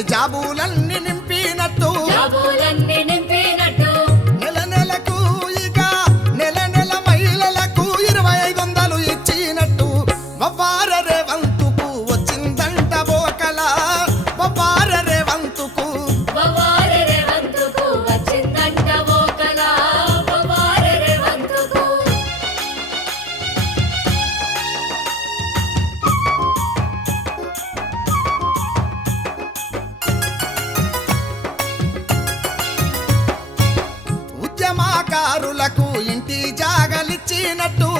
చేసి జాబులన్నీ నింపినట్టు నెల నెలకు ఇక నెల నెల మహిళలకు 2500 ఇచ్చినట్టు వవ్వార రేవంతుకు వచ్చిందంట బోకల వవ్వార రేవంతుకు ఉద్యమకారులకు ఇంటి జాగలిచ్చినట్టు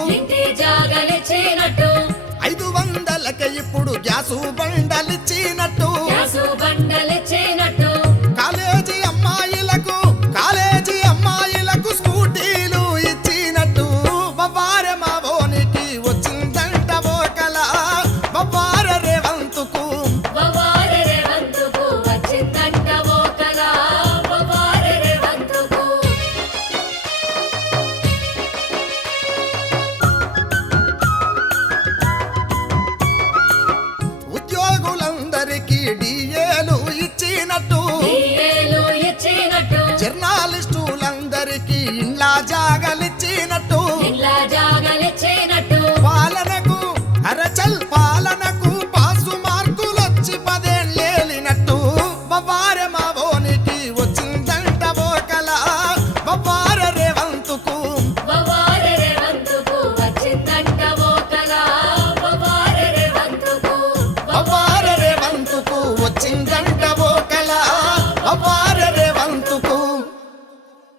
500కే ఇప్పుడు గ్యాసు బండలిచ్చినట్టు కాలేజీ అమ్మాయిలకు స్కూటీలు ఇచ్చినట్టు వవ్వారె మా బోనికి వచ్చిందంట బోకల వవ్వార రేవంతుకు ఉద్యోగులందరికీ డిఏలు ఇచ్చినట్టు జర్నలిస్టులందరికీ ఇండ్ల జాగలిచ్చినట్టు పాలనకు అరచల్ పాలనకు పాసు మార్కులొచ్చి 10 ఏళ్ళేలినట్టు వవ్వారె మా బోనికి వచ్చిందంట బోకల వవ్వార రేవంతుకు వవ్వార రేవంతుకు వచ్చిందంట